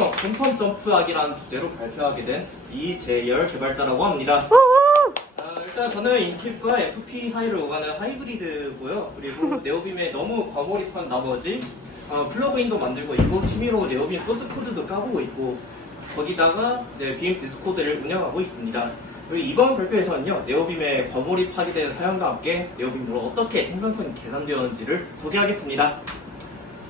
최초로 팬텀 점프하기라는 주제로 발표하게 된 이재열 개발자라고 합니다. 일단 저는 인팁과 FP 사이를 오가는 하이브리드고요. 그리고 네오빔에 너무 과몰입한 나머지 플러그인도 만들고 있고 취미로 네오빔 소스 코드도 까보고 있고 거기다가 이제 빔 디스코드를 운영하고 있습니다. 그리고 이번 발표에서는요, 네오빔에 과몰입하게 된 사연과 함께 네오빔으로 어떻게 생산성이 개선되었는지를 소개하겠습니다.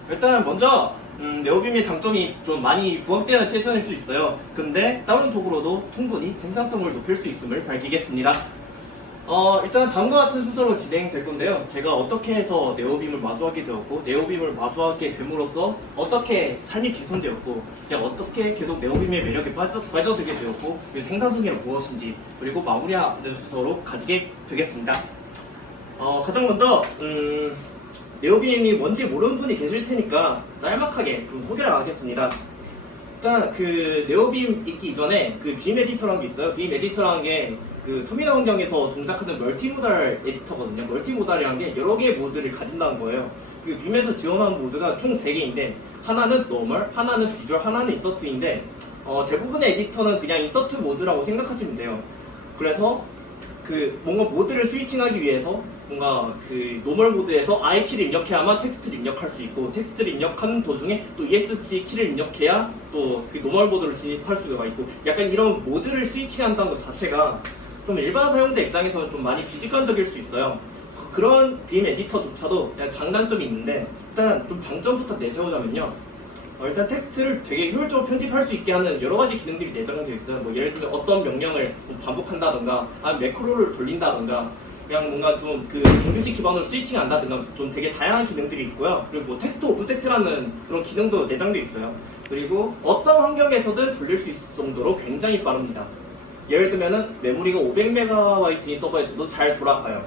일단 먼저 네오빔의 장점이 좀 많이 부각되는 채널일 수 있어요. 근데 다른 도구로도 충분히 생산성을 높일 수 있음을 밝히겠습니다. 일단 다음과 같은 순서로 진행될 건데요. 제가 어떻게 해서 네오빔을 마주하게 되었고, 네오빔을 마주하게 됨으로써 어떻게 삶이 개선되었고, 제가 어떻게 계속 네오빔의 매력에 빠져들게 되었고, 그리고 생산성이 무엇인지, 그리고 마무리하는 순서로 가지게 되겠습니다. 가장 먼저 네오빔이 뭔지 모르는 분이 계실 테니까 짤막하게 좀 소개를 하겠습니다. 일단 그 네오빔 있기 이전에 그 빔 에디터라는 게 있어요. 빔 에디터라는 게 그 터미널 환경에서 동작하는 멀티모달 에디터거든요. 멀티모달이라는 게 여러 개의 모드를 가진다는 거예요. 그 빔에서 지원하는 모드가 총 3개인데 하나는 노멀, 하나는 비주얼, 하나는 인서트인데 대부분의 에디터는 그냥 인서트 모드라고 생각하시면 돼요. 그래서 그 뭔가 모드를 스위칭하기 위해서 뭔가 그 노멀 모드에서 I 키를 입력해야만 텍스트를 입력할 수 있고 텍스트를 입력하는 도중에 또 ESC 키를 입력해야 또 그 노멀 모드를 진입할 수가 있고 약간 이런 모드를 스위칭한다는 것 자체가 좀 일반 사용자 입장에서는 좀 많이 비직관적일 수 있어요. 그런 빔 에디터조차도 장단점이 있는데 일단 좀 장점부터 내세우자면요. 일단 텍스트를 되게 효율적으로 편집할 수 있게 하는 여러 가지 기능들이 내장되어 있어요. 뭐 예를 들면 어떤 명령을 반복한다던가, 아니면 매크로를 돌린다던가, 그냥 뭔가 좀 그 정규식 기반으로 스위칭 한다든가 좀 되게 다양한 기능들이 있고요. 그리고 뭐 텍스트 오브젝트라는 그런 기능도 내장되어 있어요. 그리고 어떤 환경에서든 돌릴 수 있을 정도로 굉장히 빠릅니다. 예를 들면은 메모리가 500MB인 서버에서도 잘 돌아가요.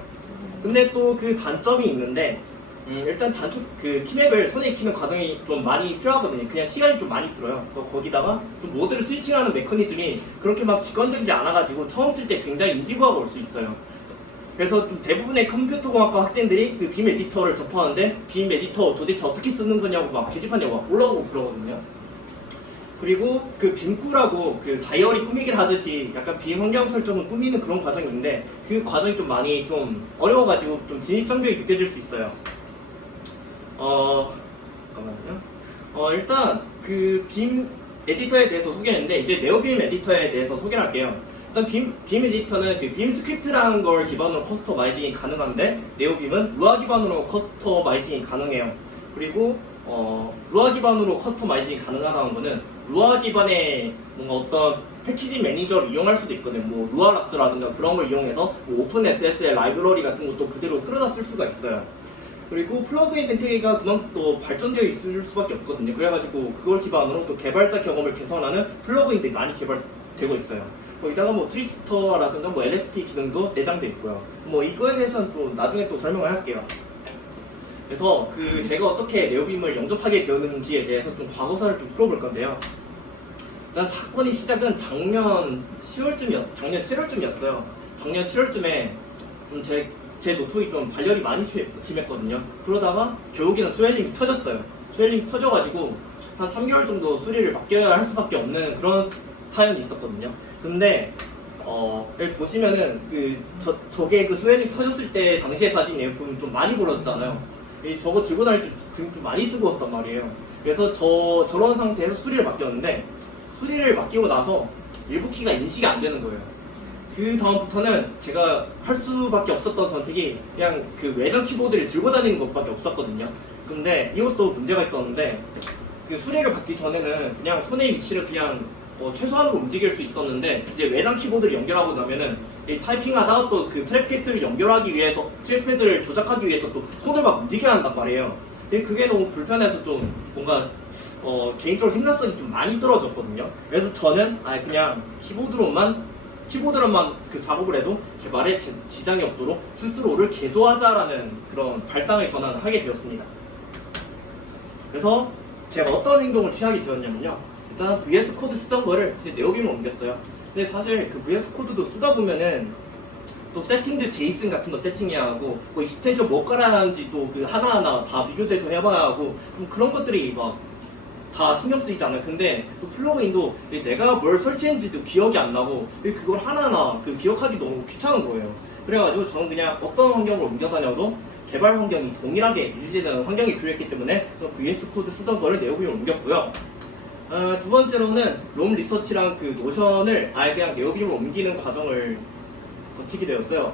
근데 또 그 단점이 있는데 일단 단축 그 키맵을 손에 익히는 과정이 좀 많이 필요하거든요. 그냥 시간이 좀 많이 들어요. 또 거기다가 좀 모드를 스위칭하는 메커니즘이 그렇게 막 직관적이지 않아가지고 처음 쓸 때 굉장히 인지부하가 올 수 있어요. 그래서 좀 대부분의 컴퓨터공학과 학생들이 그 빔 에디터를 접하는데 빔 에디터 도대체 어떻게 쓰는 거냐고 막 게시판에 막 올라오고 그러거든요. 그리고 그 빔꾸라고 그 다이어리 꾸미기를 하듯이 약간 빔 환경 설정을 꾸미는 그런 과정인데 그 과정이 좀 많이 좀 어려워가지고 좀 진입장벽이 느껴질 수 있어요. 잠깐만요. 일단 그 빔 에디터에 대해서 소개했는데 이제 네오빔 에디터에 대해서 소개를 할게요. 일단 빔 에디터는 그 빔 스크립트라는 걸 기반으로 커스터마이징이 가능한데 네오빔은 루아 기반으로 커스터마이징이 가능해요. 그리고 루아 기반으로 커스터마이징이 가능하다는 거는 루아 기반의 뭔가 어떤 패키지 매니저를 이용할 수도 있거든요. 뭐 루아락스라든가 그런 걸 이용해서 뭐 오픈 SSL 라이브러리 같은 것도 그대로 틀어다 쓸 수가 있어요. 그리고 플러그인 생태계가 그만큼 또 발전되어 있을 수밖에 없거든요. 그래가지고 그걸 기반으로 또 개발자 경험을 개선하는 플러그인들이 많이 개발되고 있어요. 거기다가 뭐 트리스터라든가 뭐 LSP 기능도 내장되어 있고요. 뭐 이거에 대해서는 또 나중에 또 설명을 할게요. 그래서 그 제가 어떻게 네오빔을 영접하게 되었는지에 대해서 좀 과거사를 좀 풀어볼 건데요. 일단 사건의 시작은 작년 7월쯤이었어요. 작년 7월쯤에 좀 제 노트북이 좀 발열이 많이 심했거든요. 그러다가 결국에는 스웰링이 터졌어요. 스웰링이 터져가지고 한 3개월 정도 수리를 맡겨야 할 수밖에 없는 그런 사연이 있었거든요. 근데 여기 보시면은 저게 그 스웰링 터졌을 때 당시의 사진이 보면 좀 많이 벌어졌잖아요. 저거 들고 다닐 때 등 좀 많이 뜨거웠단 말이에요. 그래서 저런 상태에서 수리를 맡겼는데 수리를 맡기고 나서 일부 키가 인식이 안 되는 거예요. 그 다음부터는 제가 할 수밖에 없었던 선택이 그냥 그 외장 키보드를 들고 다니는 것밖에 없었거든요. 근데 이것도 문제가 있었는데 그 수리를 받기 전에는 그냥 손의 위치를 그냥 최소한으로 움직일 수 있었는데 이제 외장 키보드를 연결하고 나면은 이 타이핑하다가 또 그 트랙패드를 연결하기 위해서 트랙패드를 조작하기 위해서 또 손을 막 움직여야 한단 말이에요. 그게 너무 불편해서 좀 뭔가 개인적으로 생산성이 좀 많이 떨어졌거든요. 그래서 저는 그냥 키보드로만 그 작업을 해도 개발에 지장이 없도록 스스로를 개조하자라는 그런 발상을 저는 하게 되었습니다. 그래서 제가 어떤 행동을 취하게 되었냐면요. 일단 VS 코드 쓰던 거를 이제 네오빔으로 옮겼어요. 근데 사실 그 VS 코드도 쓰다 보면은 또 세팅즈 제이슨 같은 거 세팅해야 하고 뭐 익스텐션 뭐 깔아야 하는지 또 그 하나하나 다 비교대조 해봐야 하고 좀 그런 것들이 막 다 신경 쓰이지 않아요. 근데 또 플러그인도 내가 뭘 설치했는지도 기억이 안 나고 그걸 하나하나 기억하기 너무 귀찮은 거예요. 그래가지고 저는 그냥 어떤 환경으로 옮겨 다녀도 개발 환경이 동일하게 유지되는 환경이 필요했기 때문에 저 VS 코드 쓰던 거를 네오빔으로 옮겼고요. 두 번째로는 롬 리서치랑 노션을 아예 그냥 네오빔으로 옮기는 과정을 거치게 되었어요.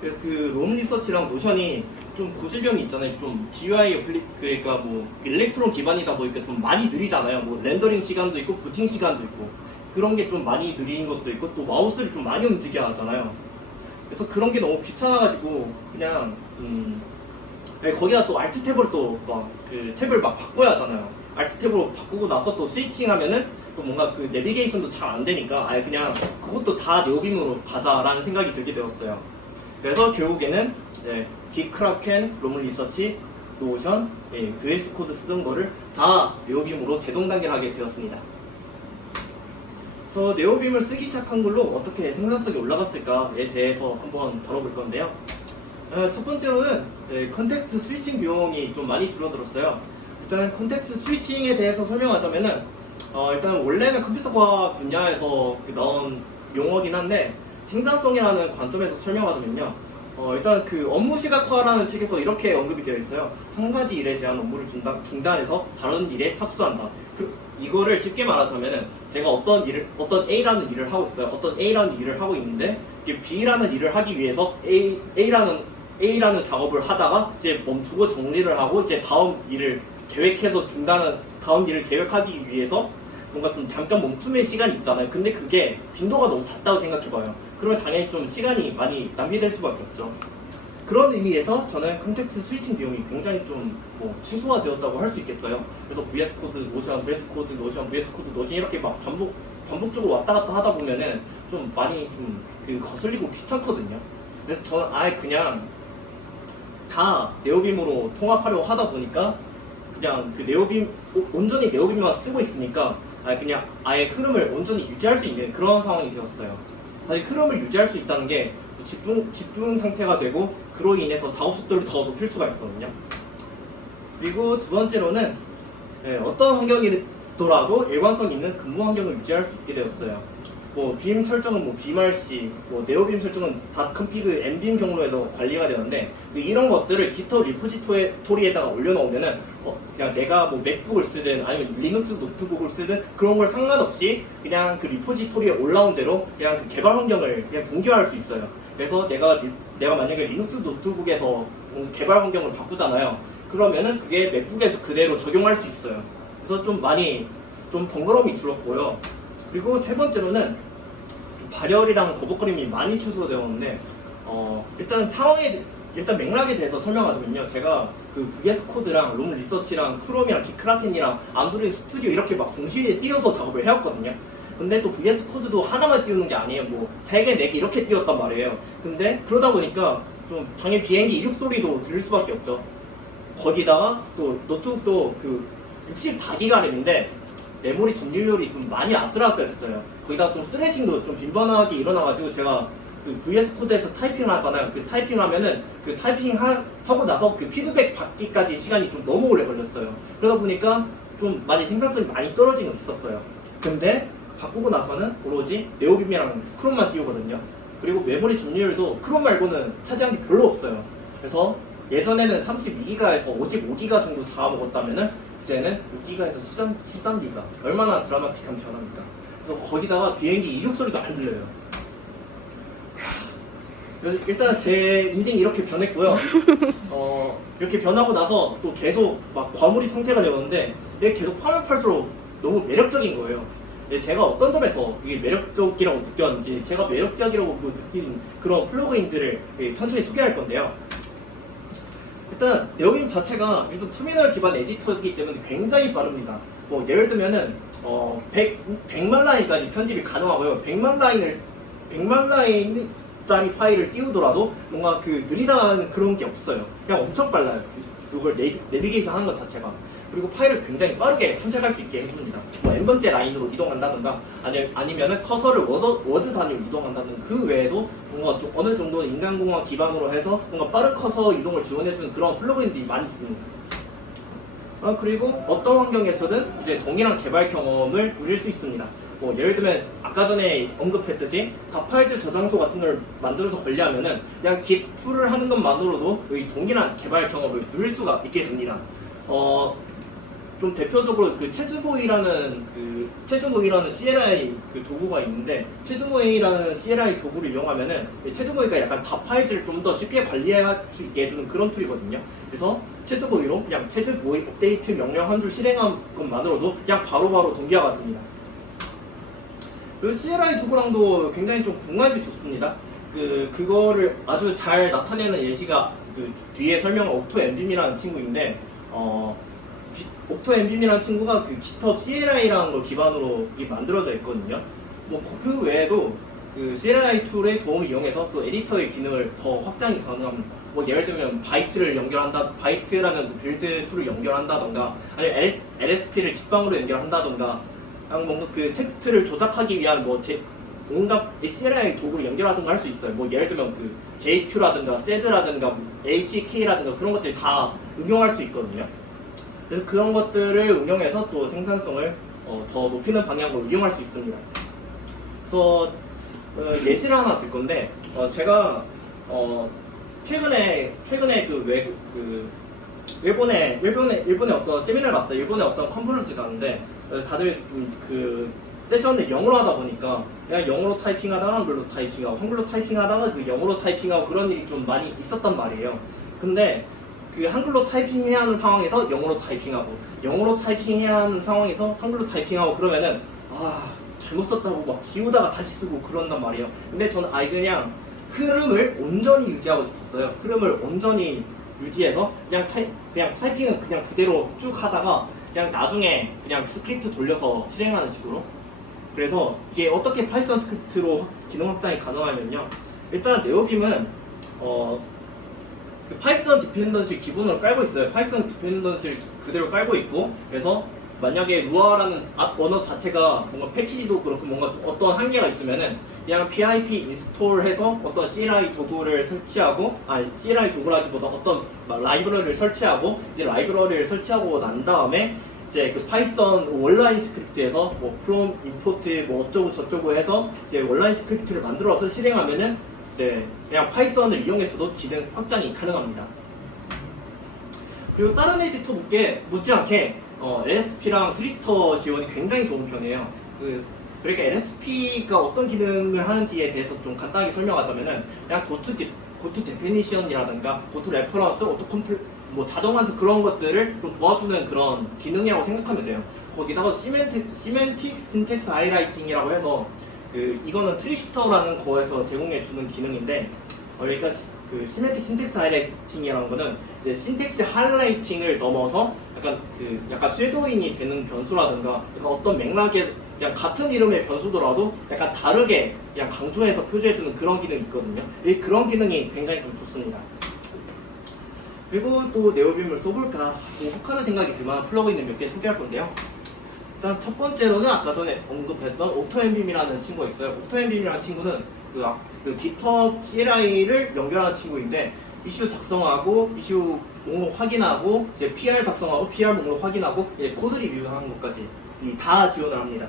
그래서 롬 리서치랑 노션이 좀 고질병이 있잖아요. 좀 GUI 그러니까 뭐 일렉트론 기반이다 보니까 좀 많이 느리잖아요. 뭐 렌더링 시간도 있고 부팅 시간도 있고 그런 게 좀 많이 느린 것도 있고 또 마우스를 좀 많이 움직여야 하잖아요. 그래서 그런 게 너무 귀찮아가지고 그냥 거기다 또 알트 탭으로 또 막 탭을 막 바꿔야 하잖아요. 알트 탭으로 바꾸고 나서 또 스위칭하면은 또 뭔가 내비게이션도 잘 안 되니까 아예 그냥 그것도 다 네오빔으로 가자라는 생각이 들게 되었어요. 그래서 결국에는 빅크라켄, 롬 리서치, 노션, VS 코드 쓰던 거를 다 네오빔으로 대동단계하게 되었습니다. 그래서 네오빔을 쓰기 시작한 걸로 어떻게 생산성이 올라갔을까에 대해서 한번 다뤄볼 건데요. 첫 번째로는 컨텍스트 스위칭 비용이 좀 많이 줄어들었어요. 일단 컨텍스트 스위칭에 대해서 설명하자면은 일단 원래는 컴퓨터과 분야에서 나온 용어긴 한데 생산성이라는 관점에서 설명하자면요. 일단 업무 시각화라는 책에서 이렇게 언급이 되어 있어요. 한 가지 일에 대한 업무를 중단해서 다른 일에 착수한다. 이거를 쉽게 말하자면은 제가 어떤 A라는 일을 하고 있어요. 어떤 A라는 일을 하고 있는데 B라는 일을 하기 위해서 A라는 작업을 하다가 이제 멈추고 정리를 하고 이제 다음 일을 계획해서 다음 일을 계획하기 위해서 뭔가 좀 잠깐 멈춤의 시간이 있잖아요. 근데 그게 빈도가 너무 작다고 생각해봐요. 그러면 당연히 좀 시간이 많이 낭비될 수밖에 없죠. 그런 의미에서 저는 컨텍스트 스위칭 비용이 굉장히 좀 최소화되었다고 할 수 있겠어요. 그래서 VS 코드, 노션, VS 코드, 노션, VS 코드, 노션 이렇게 막 반복적으로 왔다 갔다 하다 보면은 좀 많이 거슬리고 귀찮거든요. 그래서 저는 아예 그냥 다 네오빔으로 통합하려고 하다 보니까 그냥 온전히 네오빔만 쓰고 있으니까 아예 흐름을 온전히 유지할 수 있는 그런 상황이 되었어요. 사실 흐름을 유지할 수 있다는 게 집중 상태가 되고 그로 인해서 작업 속도를 더 높일 수가 있거든요. 그리고 두 번째로는 어떤 환경이더라도 일관성 있는 근무 환경을 유지할 수 있게 되었어요. 빔 설정은 빔RC, 네오빔 설정은 닷컴피그 엔빔 경로로 해서 관리가 되는데 이런 것들을 깃허브 리포지토리에다가 올려놓으면은 그냥 내가 맥북을 쓰든 아니면 리눅스 노트북을 쓰든 그런 걸 상관없이 그냥 리포지토리에 올라온 대로 그냥 개발 환경을 그냥 동기화할 수 있어요. 그래서 내가 만약에 리눅스 노트북에서 개발 환경을 바꾸잖아요. 그러면은 그게 맥북에서 그대로 적용할 수 있어요. 그래서 좀 많이 번거로움이 줄었고요. 그리고 세 번째로는 발열이랑 버벅거림이 많이 취소되었는데 일단 맥락에 대해서 설명하자면요. 제가 VS 코드랑 롬 리서치랑 크롬이랑 빅크라켄이랑 안드로이드 스튜디오 이렇게 막 동시에 띄워서 작업을 해왔거든요. 근데 또 VS 코드도 하나만 띄우는 게 아니에요. 3개, 4개 이렇게 띄웠단 말이에요. 근데 그러다 보니까 좀 당연히 비행기 이륙 소리도 들릴 수밖에 없죠. 거기다가 또 노트북도 64기가 램인데 메모리 점유율이 좀 많이 아슬아슬했어요. 거기다가 좀 스레싱도 좀 빈번하게 일어나가지고 제가 VS 코드에서 타이핑을 하잖아요. 타이핑하면은 타이핑하고 나서 피드백 받기까지 시간이 좀 너무 오래 걸렸어요. 그러다 보니까 좀 많이 생산성이 많이 떨어진 건 있었어요. 근데 바꾸고 나서는 오로지 네오빔이랑 크롬만 띄우거든요. 그리고 메모리 점유율도 크롬 말고는 차지한 게 별로 없어요. 그래서 예전에는 32기가에서 55기가 정도 잡아먹었다면은 이제는 6기가에서 13기가 얼마나 드라마틱한 변화입니까? 그래서 거기다가 비행기 이륙 소리도 안 들려요. 일단 제 인생이 이렇게 변했고요. 이렇게 변하고 나서 또 계속 막 과몰입 상태가 되었는데 이게 계속 파면 팔수록 너무 매력적인 거예요. 제가 어떤 점에서 이게 매력적이라고 느꼈는지 제가 매력적이라고 느낀 그런 플러그인들을 천천히 소개할 건데요. 일단 네오빔 자체가 일단 터미널 기반 에디터이기 때문에 굉장히 빠릅니다. 예를 들면은 100만 라인까지 편집이 가능하고요. 100만 라인짜리 파일을 띄우더라도 뭔가 느리다는 그런 게 없어요. 그냥 엄청 빨라요. 그걸 내비게이션 하는 것 자체가. 그리고 파일을 굉장히 빠르게 탐색할 수 있게 해줍니다. n번째 라인으로 이동한다든가 아니면은 커서를 워드 단위로 이동한다든가 그 외에도 뭔가 좀 어느 정도 인간공학 기반으로 해서 뭔가 빠른 커서 이동을 지원해주는 그런 플러그인들이 많이 있습니다. 그리고 어떤 환경에서든 이제 동일한 개발 경험을 누릴 수 있습니다. 뭐 예를 들면 아까 전에 언급했듯이 다파이즈 저장소 같은 걸 만들어서 관리하면은 그냥 git 풀을 하는 것만으로도 이 동일한 개발 경험을 누릴 수가 있게 됩니다. 좀 대표적으로 그 체즈모이라는 CLI 그 도구가 있는데, 체즈모이라는 CLI 도구를 이용하면은 체즈모이가 약간 다파이즈를 좀 더 쉽게 관리할 수 있게 해주는 그런 툴이거든요. 그래서 체즈모이로 그냥 체즈모이 업데이트 명령 한 줄 실행한 것만으로도 그냥 바로바로 동기화가 됩니다. 그 CLI 도구랑도 굉장히 좀 궁합이 좋습니다. 그거를 아주 잘 나타내는 예시가 그 뒤에 설명한 옥토엠빔이라는 친구인데, 옥토엠빔이라는 친구가 그 GitHub CLI라는 걸 기반으로 만들어져 있거든요. 뭐 그 외에도 그 CLI 툴의 도움을 이용해서 또 에디터의 기능을 더 확장이 가능합니다. 뭐 예를 들면 바이트라는 그 빌드 툴을 연결한다던가, 아니면 LSP를 직방으로 연결한다던가, 뭔가 그 텍스트를 조작하기 위한 온갖 CLI 도구를 연결하든가 할 수 있어요. 뭐 예를 들면 그 JQ라든가 SED라든가 ACK라든가 그런 것들이 다 응용할 수 있거든요. 그래서 그런 것들을 응용해서 또 생산성을 더 높이는 방향으로 이용할 수 있습니다. 그래서 예시를 하나 들 건데, 제가 최근에 일본에 어떤 세미나를 갔어요. 일본에 어떤 컨퍼런스를 갔는데, 다들 그 세션을 영어로 하다 보니까 그냥 영어로 타이핑하다가 한글로 타이핑하고, 한글로 타이핑하다가 그 영어로 타이핑하고 그런 일이 좀 많이 있었단 말이에요. 근데 그 한글로 타이핑해야 하는 상황에서 영어로 타이핑하고, 영어로 타이핑해야 하는 상황에서 한글로 타이핑하고 그러면은 잘못 썼다고 막 지우다가 다시 쓰고 그런단 말이에요. 근데 저는 그냥 흐름을 온전히 유지하고 싶었어요. 흐름을 온전히 유지해서 그냥 타이핑은 그냥 그대로 쭉 하다가 그냥 나중에 그냥 스크립트 돌려서 실행하는 식으로. 그래서 이게 어떻게 파이썬 스크립트로 기능 확장이 가능하면요, 일단 네오빔은 그 파이썬 디펜던시를 기본으로 깔고 있어요. 파이썬 디펜던시를 그대로 깔고 있고, 그래서 만약에 루아라는 언어 자체가 뭔가 패키지도 그렇고 뭔가 어떤 한계가 있으면은 그냥 pip 인스톨해서 어떤 CLI 도구를 설치하고, CLI 도구라기보다 어떤 라이브러리를 설치하고, 이제 라이브러리를 설치하고 난 다음에 이제 그 파이썬 온라인 스크립트에서 뭐 from import 뭐 어쩌고 저쩌고 해서 이제 온라인 스크립트를 만들어서 실행하면은 이제 그냥 파이썬을 이용해서도 기능 확장이 가능합니다. 그리고 다른 에디터 못지않게 LSP랑 트리스터 지원이 굉장히 좋은 편이에요. 그러니까 LSP가 어떤 기능을 하는지에 대해서 좀 간단하게 설명하자면은, 그냥 고투 데피니션이라든가 고투 레퍼런스, 뭐 자동완수 그런 것들을 좀 도와주는 그런 기능이라고 생각하면 돼요. 거기다가 시멘틱 신텍스 하이라이팅이라고 해서 이거는 트리스터라는 거에서 제공해 주는 기능인데, 그러니까 그 시멘틱 신텍스 하이라이팅이라는 거는 이제 신텍스 하이라이팅을 넘어서 약간 쇄도인이 되는 변수라든가, 약간 어떤 맥락에 그냥 같은 이름의 변수더라도 약간 다르게 그냥 강조해서 표시해주는 그런 기능이 있거든요. 그런 기능이 굉장히 좀 좋습니다. 그리고 또 네오빔을 써볼까 혹하는 생각이 들 만한 플러그인을 몇 개 소개할 건데요. 일단 첫 번째로는 아까 전에 언급했던 옥토엠빔이라는 친구가 있어요. 옥토엠빔이라는 친구는 그 GitHub CLI를 연결하는 친구인데, 이슈 작성하고, 이슈 목록 확인하고, 이제 PR 작성하고, PR 목록 확인하고, 이제 코드 리뷰하는 것까지 다 지원을 합니다.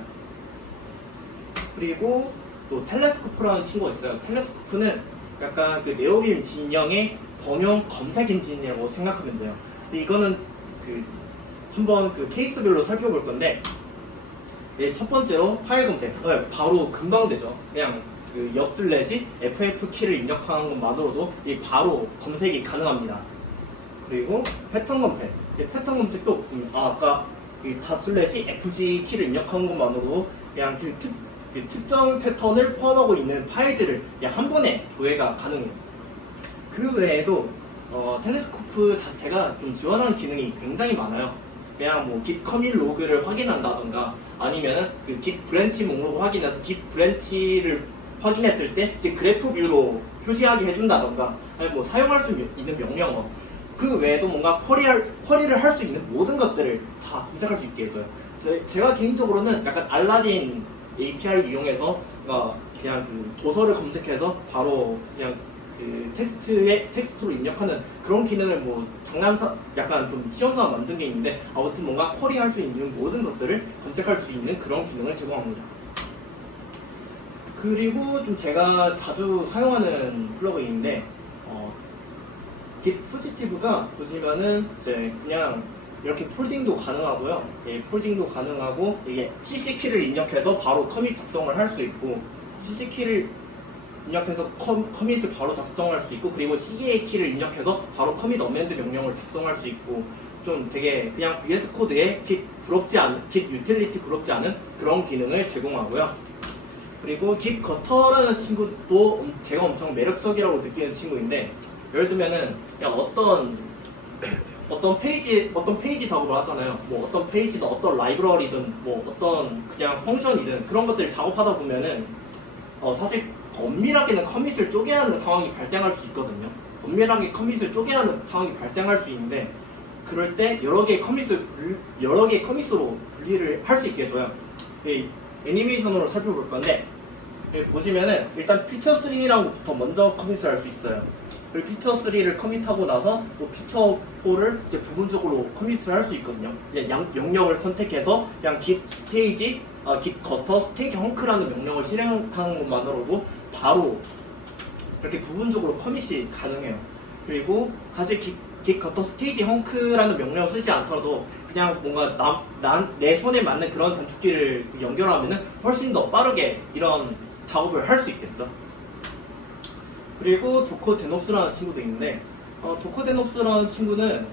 그리고 또 텔레스코프라는 친구가 있어요. 텔레스코프는 약간 그 네오빔 진영의 범용 검색 엔진이라고 생각하면 돼요. 근데 이거는 한번 케이스별로 살펴볼 건데, 첫 번째로 파일 검색. 바로 금방 되죠. 그냥 역// FF 키를 입력하는 것만으로도 바로 검색이 가능합니다. 그리고 패턴 검색. 패턴 검색도 아까 닷/FG 키를 입력하는 것만으로도 그냥 특정 패턴을 포함하고 있는 파일들을 그냥 한 번에 조회가 가능해요. 그 외에도 텔레스코프 자체가 좀 지원하는 기능이 굉장히 많아요. 그냥 뭐 git commit 로그를 확인한다던가, 아니면은 git 브랜치 목록을 확인해서 git 브랜치를 확인했을 때 이제 그래프 뷰로 표시하게 해준다던가, 아니 뭐 사용할 수 있는 명령어, 그 외에도 뭔가 쿼리를 할 수 있는 모든 것들을 다 검색할 수 있게 해줘요. 제가 개인적으로는 약간 알라딘 API를 이용해서 그냥 도서를 검색해서 바로 그냥 그 텍스트로 입력하는 그런 기능을 뭐 약간 좀 시험삼아 만든 게 있는데, 아무튼 뭔가 쿼리할 수 있는 모든 것들을 검색할 수 있는 그런 기능을 제공합니다. 그리고 좀 제가 자주 사용하는 플러그인인데, 깃 푸지티브가 보시면은 이제 그냥 이렇게 폴딩도 가능하고요. 예, 폴딩도 가능하고, 이게 CC 키를 입력해서 바로 커밋 작성을 할 수 있고, CC 키를 입력해서 커밋을 바로 작성할 수 있고, 그리고 CA 키를 입력해서 바로 커밋 어멘드 명령을 작성할 수 있고, 좀 되게 그냥 VS 코드에 깃 유틸리티 부럽지 않은 그런 기능을 제공하고요. 그리고 깃 거터라는 친구도 제가 엄청 매력적이라고 느끼는 친구인데, 예를 들면은 그냥 어떤 페이지 작업을 하잖아요. 뭐 어떤 페이지든 어떤 라이브러리든 뭐 어떤 그냥 펑션이든 그런 것들을 작업하다 보면은 사실 엄밀하게는 커밋을 쪼개야 하는 상황이 발생할 수 있거든요. 엄밀하게 커밋을 쪼개야 하는 상황이 발생할 수 있는데, 그럴 때 여러 개의 커밋으로 분리를 할 수 있게 해줘요. 애니메이션으로 살펴볼 건데, 보시면은 일단 피처 3라고부터 먼저 커밋을 할 수 있어요. 그리고 피처 3를 커밋하고 나서 또 피처 4를 이제 부분적으로 커밋을 할 수 있거든요. 그냥 영역을 선택해서 그냥 git 스테이지, git 거터 스테이지 헝크라는 명령을 실행하는 것만으로도 바로 이렇게 부분적으로 커밋이 가능해요. 그리고 사실 git 거터 스테이지 헝크라는 명령을 쓰지 않더라도 그냥 뭔가 내 손에 맞는 그런 단축키를 연결하면은 훨씬 더 빠르게 이런 작업을 할 수 있겠죠. 그리고 도커 데놉스라는 친구도 있는데, 도커 데놉스라는 친구는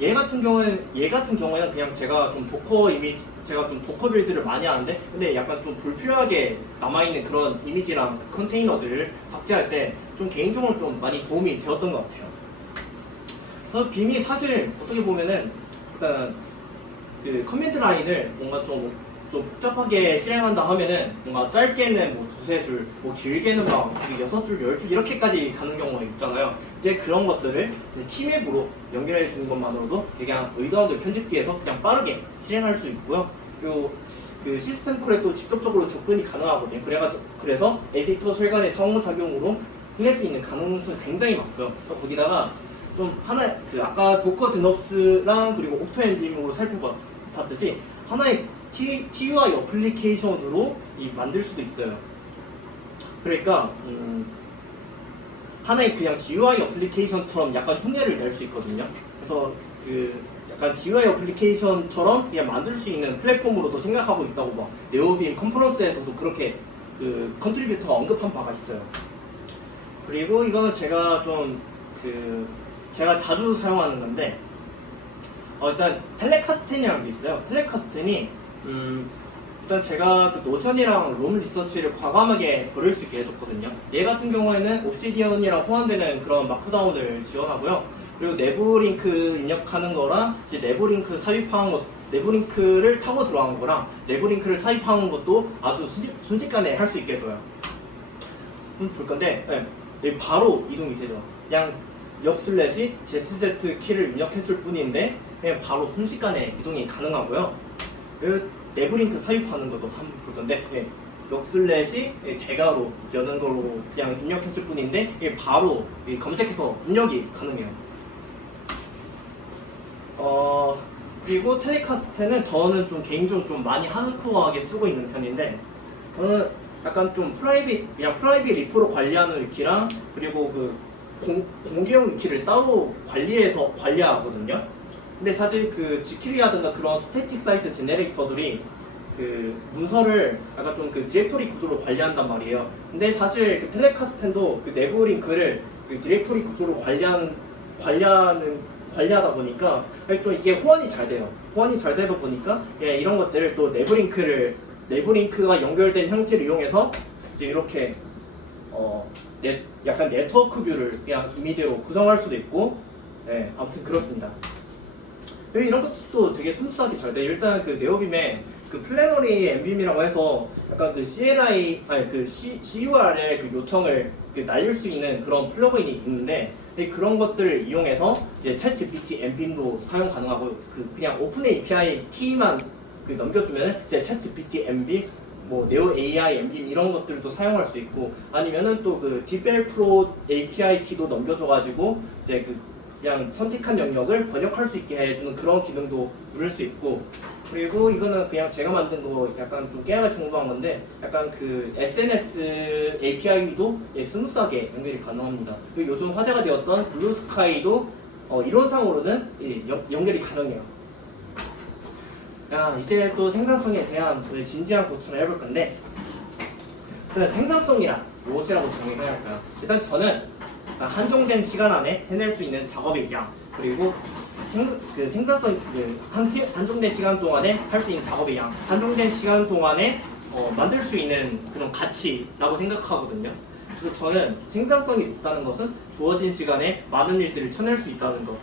얘 같은 경우에는 그냥 제가 좀 도커 빌드를 많이 하는데, 근데 약간 좀 불필요하게 남아있는 그런 이미지랑 컨테이너들을 삭제할 때 좀 개인적으로 좀 많이 도움이 되었던 것 같아요. 그래서 빔이 사실 어떻게 보면은 일단 그 커맨드 라인을 뭔가 좀 복잡하게 실행한다 하면은 뭔가 짧게는 뭐 두세 줄, 뭐 길게는 막 6줄, 10줄 이렇게까지 가는 경우가 있잖아요. 이제 그런 것들을 이제 키맵으로 연결해 주는 것만으로도 그냥 의도한 편집기에서 그냥 빠르게 실행할 수 있고요. 그리고 그 시스템 콜에 또 직접적으로 접근이 가능하거든요. 그래서 에디터 설간의 상호작용으로 해낼 수 있는 가능성이 굉장히 많고요. 거기다가 좀 아까 도커 드놉스랑 그리고 옥토 엠빔으로 살펴봤듯이 하나의 TUI 어플리케이션으로 만들 수도 있어요. 그러니까 하나의 그냥 GUI 어플리케이션처럼 약간 흉내를 낼 수 있거든요. 그래서 약간 GUI 어플리케이션처럼 그냥 만들 수 있는 플랫폼으로도 생각하고 있다고 막 네오빔 컨퍼런스에서도 그렇게 컨트리뷰터가 언급한 바가 있어요. 그리고 이거는 제가 제가 자주 사용하는 건데, 일단 텔레카스텐이라는 게 있어요. 텔레카스텐이 일단 제가 노션이랑 롬 리서치를 과감하게 버릴 수 있게 해줬거든요. 얘 같은 경우에는 옵시디언이랑 호환되는 그런 마크다운을 지원하고요. 그리고 내부 링크 입력하는 거랑 이제 내부 링크 삽입하는 것, 내부 링크를 타고 들어가는 거랑 내부 링크를 삽입하는 것도 아주 순식간에 할 수 있게 해줘요. 볼 건데, 네, 바로 이동이 되죠. 그냥 역슬래시 ZZ 키를 입력했을 뿐인데 그냥 바로 순식간에 이동이 가능하고요. 내부 링크 삽입하는 것도 한번 볼 건데, 역슬래시 대괄호 여는 걸로 그냥 입력했을 뿐인데 바로 검색해서 입력이 가능해요. 그리고 텔레카스트는 저는 좀 개인적으로 좀 많이 하드코어하게 쓰고 있는 편인데, 저는 약간 좀 그냥 프라이빗 리포로 관리하는 위키랑 그리고 공개용 위키를 따로 관리하거든요. 근데 사실 지킬이라든가 그런 스태틱 사이트 제네레이터들이 문서를 약간 좀 디렉토리 구조로 관리한단 말이에요. 근데 사실 텔레카스텐도 내부 링크를 디렉토리 구조로 관리하다 보니까 좀 이게 호환이 잘 돼요. 호환이 잘 되다 보니까 이런 것들을 또 내부 링크가 연결된 형태를 이용해서 이제 이렇게 약간 네트워크 뷰를 그냥 이미지로 구성할 수도 있고, 아무튼 그렇습니다. 이런 것도 되게 스무스하게 잘 돼요. 일단 네오빔에 플래너리 엠빔이라고 해서 약간 CUR의 요청을 날릴 수 있는 그런 플러그인이 있는데, 그런 것들을 이용해서 이제 챗GPT 엠빔도 사용 가능하고 그냥 오픈 API 키만 넘겨주면 이제 챗GPT 엠빔 뭐 네오 AI, 엠빔 이런 것들도 사용할 수 있고 아니면은 또 그 딥벨 프로 API 키도 넘겨줘가지고 이제 그 그냥 선택한 영역을 번역할 수 있게 해주는 그런 기능도 누를 수 있고 그리고 이거는 그냥 제가 만든 거 약간 좀 깨알같이 공부한 건데 약간 그 SNS API도 스무스하게 연결이 가능합니다. 그리고 요즘 화제가 되었던 블루스카이도 이론상으로는 연결이 가능해요. 이제 또 생산성에 대한 진지한 고찰을 해볼 건데 일단 생산성이란 무엇이라고 정의해야 할까요? 일단 저는 한정된 시간 안에 해낼 수 있는 작업의 양 그리고 생산성 한정된 시간 동안에 할 수 있는 작업의 양 한정된 시간 동안에 만들 수 있는 그런 가치라고 생각하거든요. 그래서 저는 생산성이 높다는 것은 주어진 시간에 많은 일들을 쳐낼 수 있다는 것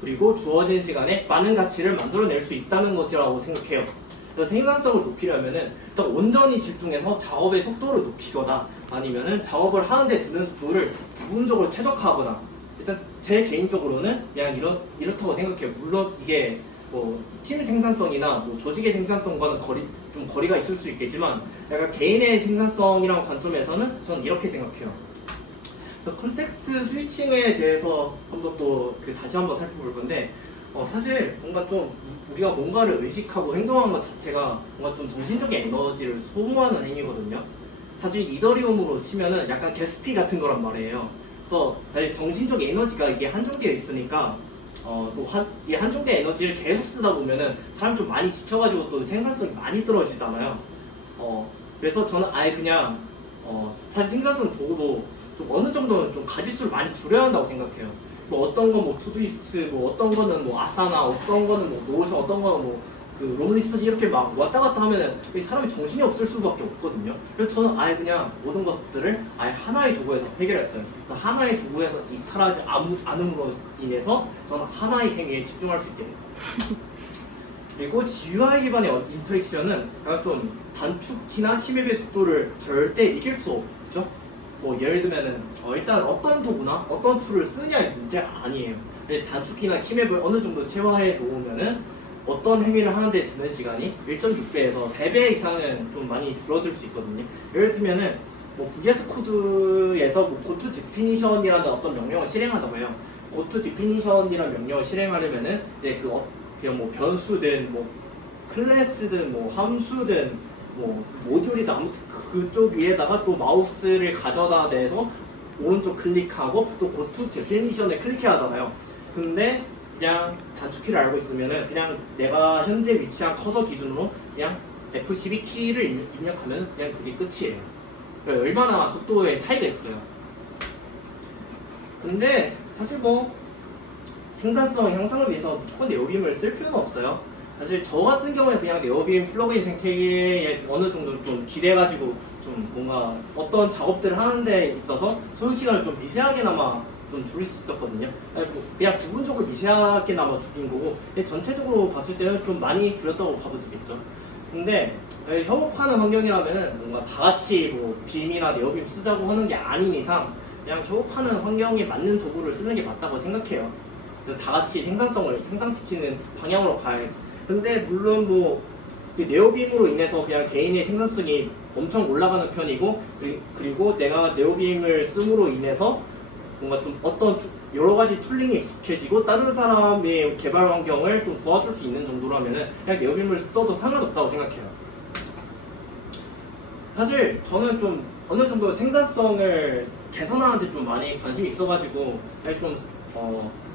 그리고 주어진 시간에 많은 가치를 만들어낼 수 있다는 것이라고 생각해요. 그래서 생산성을 높이려면은 일단 온전히 집중해서 작업의 속도를 높이거나 아니면은 작업을 하는데 드는 속도를 부분적으로 최적화하거나 일단 제 개인적으로는 그냥 이렇다고 생각해요. 물론 이게 뭐 팀 생산성이나 뭐 조직의 생산성과는 좀 거리가 있을 수 있겠지만 약간 개인의 생산성이라는 관점에서는 저는 이렇게 생각해요. 컨텍스트 스위칭에 대해서 한번 또 다시 한번 살펴볼 건데 사실 뭔가 좀 우리가 뭔가를 의식하고 행동하는 것 자체가 뭔가 좀 정신적인 에너지를 소모하는 행위거든요. 사실 이더리움으로 치면은 약간 게스피 같은 거란 말이에요. 그래서 사실 정신적 에너지가 이게 한정되어 있으니까 이 한정된 에너지를 계속 쓰다 보면은 사람 좀 많이 지쳐가지고 또 생산성이 많이 떨어지잖아요. 그래서 저는 아예 그냥 사실 생산성 도구도 좀 어느 정도는 좀 가짓수를 많이 줄여야 한다고 생각해요. 뭐 어떤 건 뭐 투두리스트, 뭐 어떤 거는 뭐 아사나, 어떤 거는 뭐 노션, 어떤 거는 뭐 그 롬리스트 이렇게 막 왔다 갔다 하면은 사람이 정신이 없을 수밖에 없거든요. 그래서 저는 아예 그냥 모든 것들을 아예 하나의 도구에서 해결했어요. 하나의 도구에서 이탈하지 않음으로 인해서 저는 하나의 행위에 집중할 수 있게 돼요. 그리고 GUI 기반의 인터랙션은 약간 좀 단축키나 키맵의 속도를 절대 이길 수 없죠. 뭐 예를 들면은 일단 어떤 도구나 어떤 툴을 쓰느냐의 문제가 아니에요. 단축키나 키맵을 어느 정도 체화해 놓으면은 어떤 행위를 하는데 드는 시간이 1.6배에서 3배 이상은 좀 많이 줄어들 수 있거든요. 예를 들면은 뭐 VS 코드에서 뭐 고투 디피니션이라는 어떤 명령을 실행하다고 해요. 고투 디피니션이라는 명령을 실행하려면은 그냥 뭐 변수든 뭐 클래스든 뭐 함수든 뭐 모듈이든 아무튼 그쪽 위에다가 또 마우스를 가져다 대서 오른쪽 클릭하고 또 고투 디피니션에 클릭해야 하잖아요. 근데 그냥 단축키를 알고 있으면은 그냥 내가 현재 위치한 커서 기준으로 그냥 F12 키를 입력하면 그냥 그게 끝이에요. 얼마나 속도의 차이가 있어요. 근데 사실 뭐 생산성 향상을 위해서 무조건 네오빔을 쓸 필요는 없어요. 사실 저 같은 경우에 그냥 네오빔 플러그인 생태계에 어느 정도 좀 기대가지고 좀 뭔가 어떤 작업들을 하는 데 있어서 소요 시간을 좀 미세하게나마 좀 줄일 수 있었거든요. 그냥 부분적으로 미세하게나마 줄인 거고 전체적으로 봤을 때는 좀 많이 줄였다고 봐도 되겠죠. 근데 협업하는 환경이라면은 뭔가 다 같이 뭐 빔이나 네오빔 쓰자고 하는 게 아닌 이상 그냥 협업하는 환경에 맞는 도구를 쓰는 게 맞다고 생각해요. 다 같이 생산성을 향상시키는 방향으로 가야겠죠. 근데 물론 뭐 네오빔으로 인해서 그냥 개인의 생산성이 엄청 올라가는 편이고 그리고 내가 네오빔을 씀으로 인해서 뭔가 좀 어떤 여러 가지 툴링이 익숙해지고 다른 사람의 개발 환경을 좀 도와줄 수 있는 정도라면은 그냥 네오빔을 써도 상관없다고 생각해요. 사실 저는 좀 어느 정도 생산성을 개선하는 데 좀 많이 관심이 있어가지고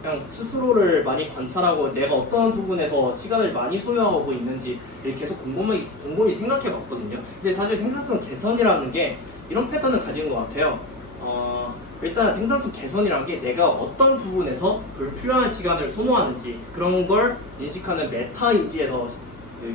그냥 스스로를 많이 관찰하고 내가 어떤 부분에서 시간을 많이 소요하고 있는지 계속 곰곰이 생각해 봤거든요. 근데 사실 생산성 개선이라는 게 이런 패턴을 가진 것 같아요. 일단 생산성 개선이라는 게 내가 어떤 부분에서 불필요한 시간을 소모하는지 그런 걸 인식하는 메타인지에서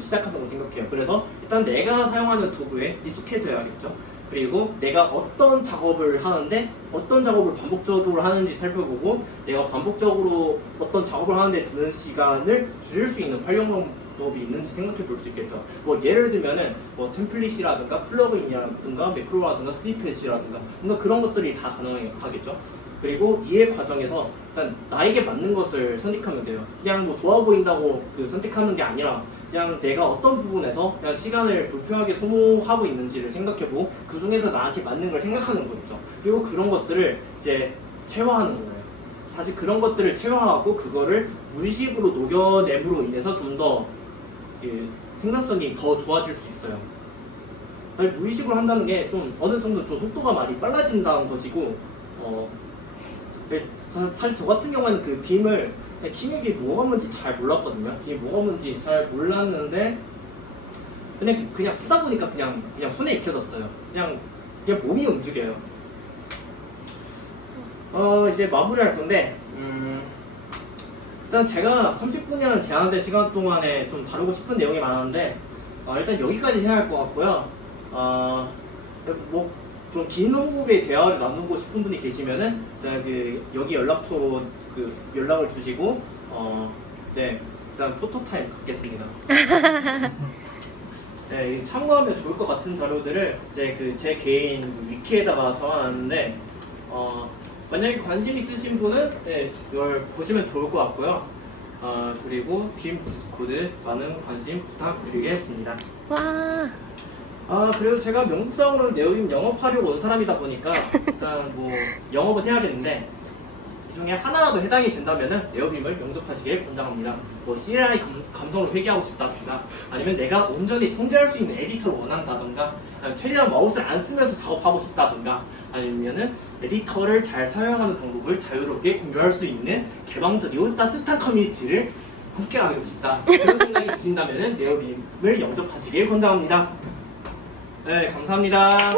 시작한다고 생각해요. 그래서 일단 내가 사용하는 도구에 익숙해져야겠죠. 그리고 내가 어떤 작업을 하는데 어떤 작업을 반복적으로 하는지 살펴보고 내가 반복적으로 어떤 작업을 하는데 드는 시간을 줄일 수 있는 활용 방법이 있는지 생각해 볼 수 있겠죠. 뭐 예를 들면은 뭐 템플릿이라든가 플러그인이라든가 매크로라든가 스니펫이라든가 뭔가 그런 것들이 다 가능하겠죠. 그리고 이해 과정에서 일단 나에게 맞는 것을 선택하면 돼요. 그냥 뭐 좋아 보인다고 선택하는 게 아니라 그냥 내가 어떤 부분에서 그냥 시간을 불필요하게 소모하고 있는지를 생각해보고 그 중에서 나한테 맞는 걸 생각하는 거죠. 그리고 그런 것들을 이제 체화하는 거예요. 사실 그런 것들을 체화하고 그거를 무의식으로 녹여냄으로 인해서 좀 더 생산성이 더 좋아질 수 있어요. 사실 무의식으로 한다는 게 좀 어느 정도 좀 속도가 많이 빨라진다는 것이고, 사실 저 같은 경우에는 그 빔을 킹액이 뭐가 뭔지 잘 몰랐거든요. 이게 뭐가 뭔지 잘 몰랐는데 그냥 쓰다 보니까 그냥 손에 익혀졌어요. 그냥 몸이 움직여요. 이제 마무리할 건데, 일단 제가 30분이라는 제한된 시간 동안에 좀 다루고 싶은 내용이 많았는데, 일단 여기까지 해야 할 것 같고요. 뭐 좀 긴 호흡의 대화를 나누고 싶은 분이 계시면은 여기 연락처로 연락을 주시고, 네, 일단 포토타임 갖겠습니다. 네, 참고하면 좋을 것 같은 자료들을 이제 제 개인 위키에다가 담아놨는데, 만약에 관심 있으신 분은 이걸 보시면 좋을 것 같고요. 그리고 빔 디스코드 많은 관심 부탁드리겠습니다. 와. 그리고 제가 명목상으로 네오빔 영업하려고 온 사람이다 보니까 일단 뭐 영업은 해야겠는데 이 중에 하나라도 해당이 된다면은 네오빔을 영접하시길 권장합니다. 뭐 CLI 감성을 회귀하고 싶다든가 아니면 내가 온전히 통제할 수 있는 에디터를 원한다든가 최대한 마우스를 안 쓰면서 작업하고 싶다든가 아니면은 에디터를 잘 사용하는 방법을 자유롭게 공유할 수 있는 개방적이고 따뜻한 커뮤니티를 함께 하고 싶다. 그런 생각이 드신다면은 네오빔을 영접하시길 권장합니다. 네, 감사합니다.